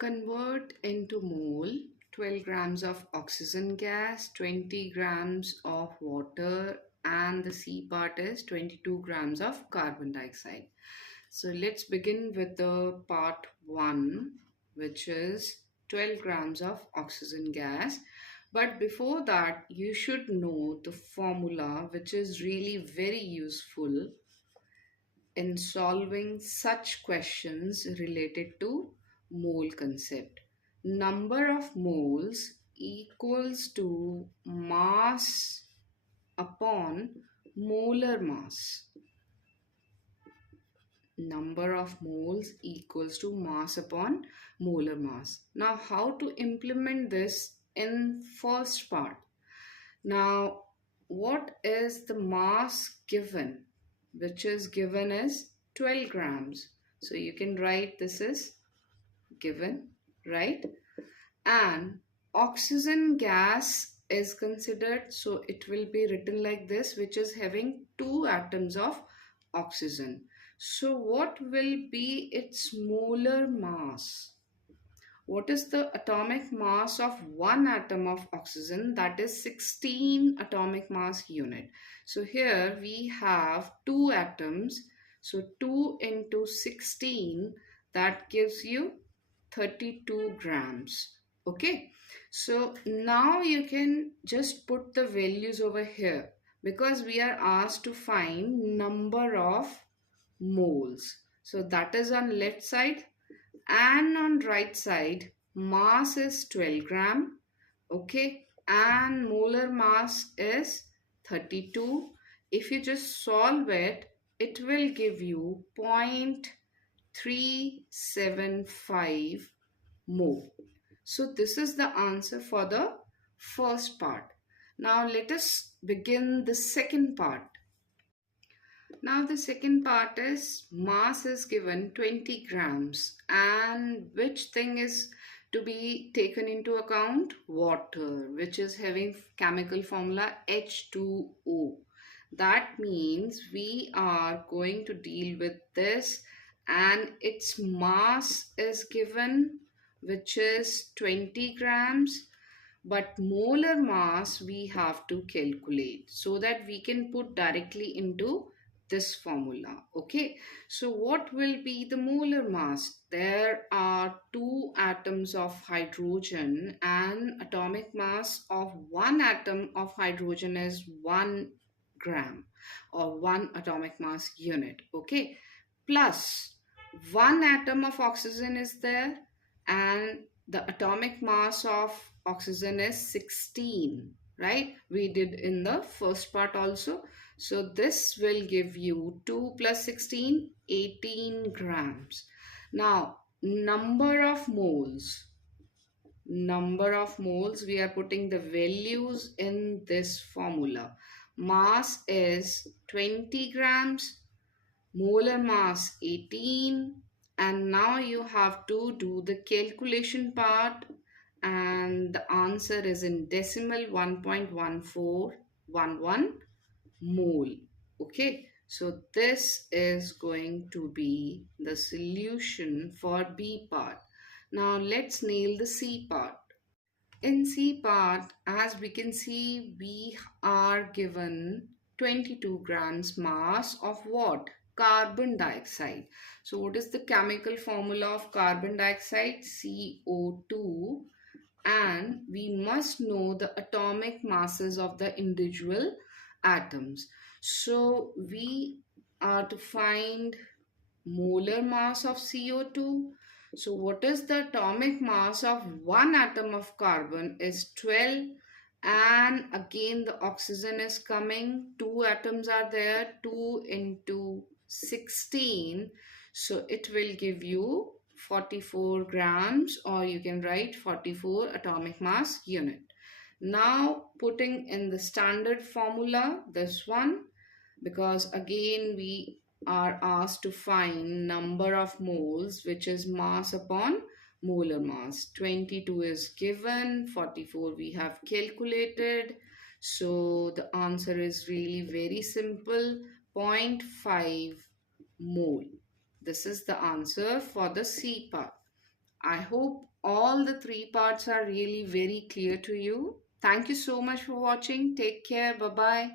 Convert into mole 12 grams of oxygen gas, 20 grams of water, and the C part is 22 grams of carbon dioxide. So let's begin with the part 1, which is 12 grams of oxygen gas. But before that, you should know the formula, which is really very useful in solving such questions related to mole concept. Number of moles equals to mass upon molar mass. Number of moles equals to mass upon molar mass. Now, how to implement this in first part? Now, what is the mass given? Which is given as 12 grams. So you can write this is given, right? And oxygen gas is considered, so it will be written like this, which is having 2 atoms of oxygen. So what will be its molar mass? What is the atomic mass of one atom of oxygen? That is 16 atomic mass unit. So here we have 2 atoms. So 2 into 16, that gives you 32 grams. Okay. So now you can just put the values over here because we are asked to find number of moles. So that is on left side. And on right side, mass is 12 gram, okay, and molar mass is 32. If you just solve it, it will give you 0.375 mole. So this is the answer for the first part. Now let us begin the second part. Now the second part is mass is given 20 grams, and which thing is to be taken into account? Water, which is having chemical formula H2O. That means we are going to deal with this, and its mass is given, which is 20 grams. But molar mass we have to calculate so that we can put directly into this formula. Okay, so what will be the molar mass? There are 2 atoms of hydrogen, and atomic mass of one atom of hydrogen is 1 gram or 1 atomic mass unit. Okay, plus 1 atom of oxygen is there, and the atomic mass of oxygen is 16, right? We did in the first part also. So this will give you 2 plus 16, 18 grams. Now, number of moles. Number of moles, we are putting the values in this formula. Mass is 20 grams, molar mass 18, and now you have to do the calculation part, and the answer is in decimal 1.1411 mole. Okay, so this is going to be the solution for B part. Now let's nail the C part. In C part, as we can see, we are given 22 grams mass of what? Carbon dioxide. So what is the chemical formula of carbon dioxide? CO2. And we must know the atomic masses of the individual atoms. So we are to find molar mass of CO2. So what is the atomic mass of one atom of carbon is 12, and again the oxygen is coming, 2 atoms are there, 2 into 16, so it will give you 44 grams, or you can write 44 atomic mass unit. Now putting in the standard formula, this one, because again we are asked to find number of moles, which is mass upon molar mass. 22 is given, 44 we have calculated. So the answer is really very simple, 0.5 mole. This is the answer for the C part. I hope all the three parts are really very clear to you. Thank you so much for watching. Take care. Bye bye.